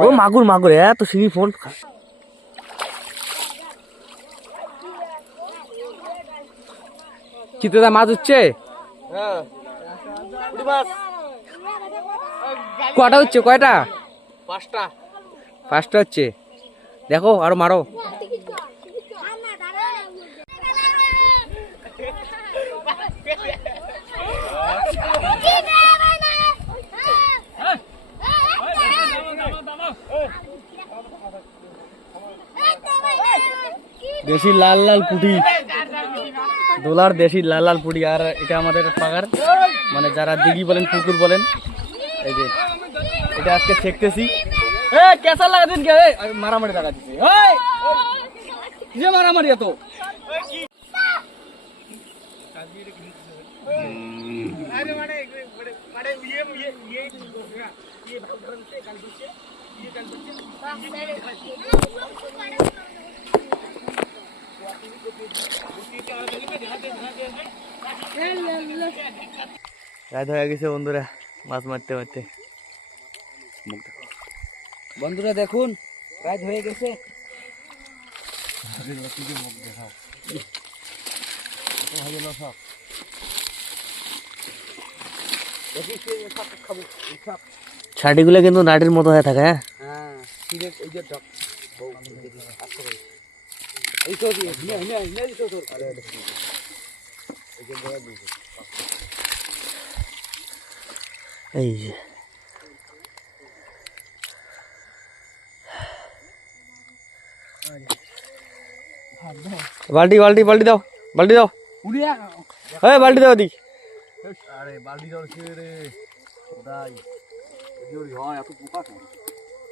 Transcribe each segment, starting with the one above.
ও মাগুর মাগুর এত শিঙি ফোন চিত্রদা মাছ হচ্ছে কটা হচ্ছে কয়টা? পাঁচটা। পাঁচটা হচ্ছে দেখো আরও মারো। দেশি লাল লাল পুটি। দোলার দেশি লাল লাল পুটি, আর এটা আমাদের পাগার। মানে যারা দিঘি বলেন, পুকুর বলেন, এই যে, এটা আজকে শিখতেছি কেসা লাগা দিন মারামারি লাগা কিসে মারামারি এত? রাত হয়ে গেছে বন্ধুরা মাছ মারতে মারতে। বন্ধুরা দেখুন রাত হয়ে গেছে। ছাটিগুলো কিন্তু নাটির মতো হয়ে থাকে হ্যাঁ? এই তো দিয়ে নে নে নে তো তোর আরে যে বাল্টি বাল্টি বাল্টি দাও বাল্টি দাও। হ্যাঁ বাল্টি দাও দি আরে, বাল্টি দাও রে? ওদাই হয়, এত পোকা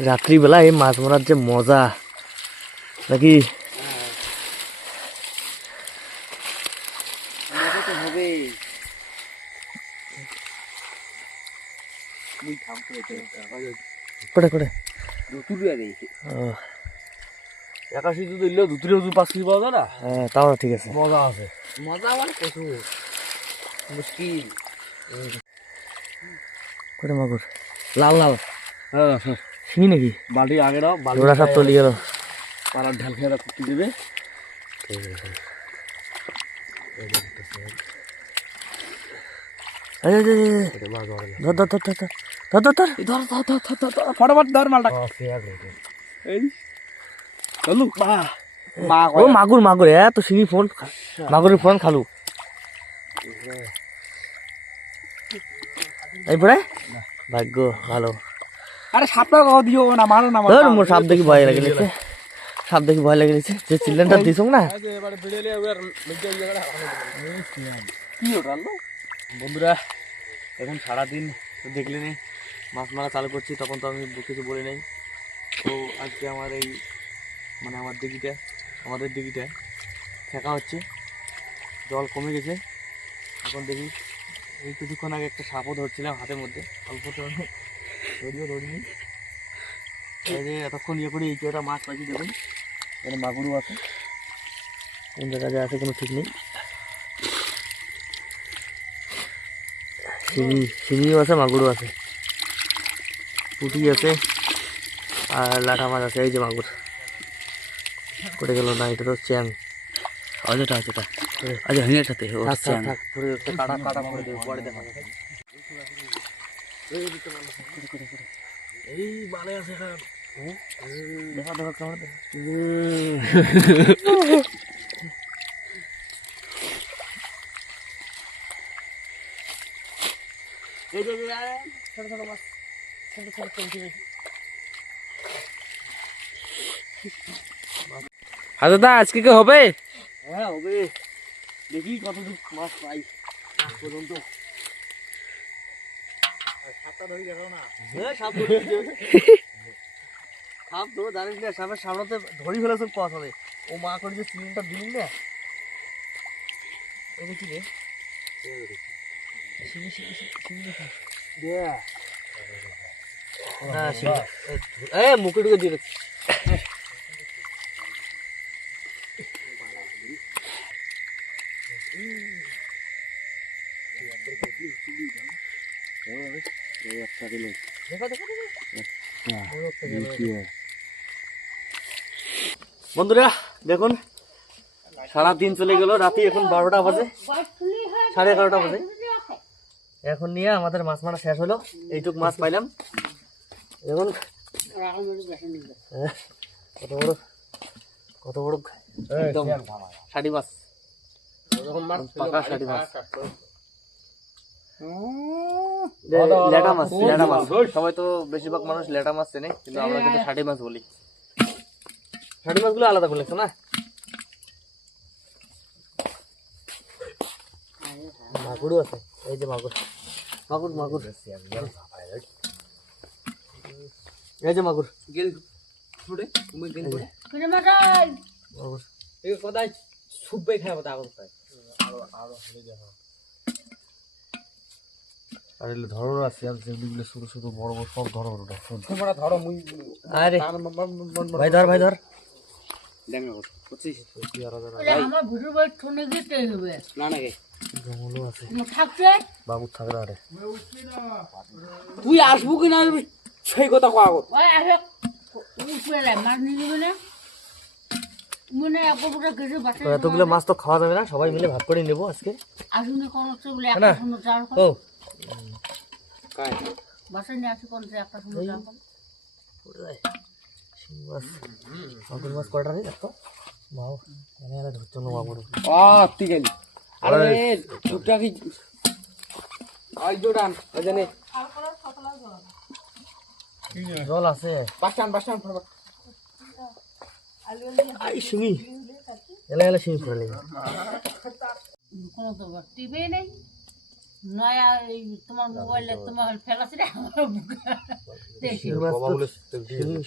রাত্রিবেলা এই মাছ মারার যে মজা নাকি? দিলেও দুতুরি পাঁচ কেজি পাওয়া যায় না? হ্যাঁ তাও ঠিক আছে। মজা আছে। মজা মানে প্রচুর মুশকিল। করে মাগুর? লাল লাল। শিঙি নাকি? বালতি আগে দাও বালতি সব তলিয়ে দাও পাড়ার ঢাল খেয়ে দেবে। মাগুর মাগুর। এত শিঙি ফোন মাগুরের ফোন খালু। এই পড়ে ভাগ্য ভালো। আরে সাপটা কথা দিও না মারো না ধর মোর সাপ দেখি ভয় লাগে নিচ্ছে সাপ দেখি ভয় লাগে নিচ্ছে যে চিল্লেনটা দিছ না। কি ওটা বন্ধুরা এখন সারাদিন তো দেখলেনি মাছ মারা চালু করছি তখন তো আমি কিছু বলি নাই। তো আজকে আমার এই মানে আমার দিঘিটা আমাদের দিঘিটা ফেঁকা হচ্ছে। জল কমে গেছে। এখন দেখি এই কিছুক্ষণ আগে একটা সাপও ধরছিলাম হাতের মধ্যে। অল্প ধরিও ধরিনি। এই যে এতক্ষণ ইয়ে করে, এই কটা মাছ পাখি দেখুন। এখানে মাগুরও আছে। কোন জায়গায় আছে, কোনো ঠিক নেই। শিঙি, শিঙিও আছে, মাগুরও আছে। পুঁটি আছে, আর লাঠা মাছ আছে। এই যে মাগুর। করে গেল না, এটা তো চ্যাং। অজটা অজটা আচ্ছা সাথে ও থাক থাক থাক পুরো একটা কাটা কাটা করে দেবো পরে দেখা এই বালে আছে এখানে। দেখা দেখা কেমন এই যে ছোট ছোট মাছ। ছোট ছোট কমতি হাজাদা আজকে কি হবে? হ্যাঁ হবে। দেখি কতটুকু মাছ পাই। পর্যন্ত। হ্যাঁ, সাপ ধরে ধরি ফেলেছে কথা হবে ও মা করে যে সিলিংটা দিলি না? হ্যাঁ, মুখে ঢুকে দিয়ে রেখেছি। দেখো, দেখো, দেখো। বন্ধুরা দেখুন সারা দিন চলে গেল রাতে এখন বারোটা বাজে সাড়ে এগারোটা বাজে। এখন নিয়ে আমাদের মাছ মারা শেষ হলো এইটুক মাছ পাইলাম। হ্যাঁ, কত বড় কত বড় একদম ষাটি মাছ। পাকা ষাটি মাছ। লেটা মাছ লেটা মাছ। সবাই তো বেশিরভাগ মানুষ লেটা মাছ চেনে কিন্তু আমরা কিন্তু ষাটি মাছ বলি। ষাটি মাছগুলো আলাদা করে না? মাগুরও আছে এই যে মাগুর। মাগুর মাগুর। এই যে মাগুর। মাগুর। আর এগুলো ধরো আছে আর যেগুলো ছোট ছোট বড় বড় সব ধরো ওটা আরে ভাই ধর ভাই ধর। আমার ভিডিও বই শুনে দিতে হবে। জঙ্গলও আছে। থাকছে? বাবুর থাকলে আরে। তুই আসব কিনা সেই কথা কয়া কর ওই আসে উপরে লাই, মাছ নিয়ে না মনে এক পুরো কিছু তো বাসায় এতগুলো মাছ তো খাওয়া যাবে না সবাই মিলে ভাগ করে নেব আজকে। ও। মাছ। কয়টা রে? দেখো মাও এনে এনে ধরছো না মাগুর ও ঠিক আছে আরে দুটা কি? ওই জোড়ান জানে জল আছে। বাসটান ফটো আই শিঙি। এলা এলা শিঙি করে নেবে। কোনো তো টিভি নেই। নয়া এই তোমার মোবাইলে তোমার ফেলাছি রে আমার শিঙি মাছ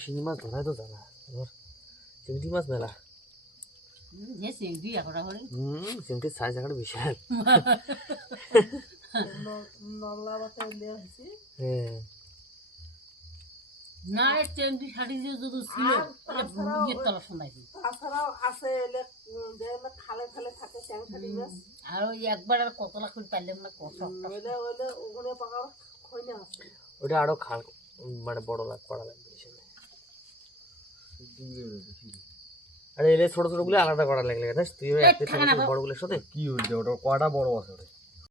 শিঙি মাছ ধরাই তো জানা। ধর চিংড়ি মাছ মেলা। যে সিংড়ি এখন এখন হুম চিংড়ির সাইজ এখন বিশাল। হ্যাঁ। না এর শাড়ি যে যদি ছিল তাহলে তলা শোনাইছি আর ওই একবার আর কত লাখ করে পাইলাম না কত একটা ওটা আরও খাল মানে বড় লাগ করা লাগবে আরে এলে ছোট ছোটগুলো আলাদা করা লাগলে তুই। বড়গুলোর সাথে। কি হয়েছে? ওটা কয়টা বড় আছে ওটা?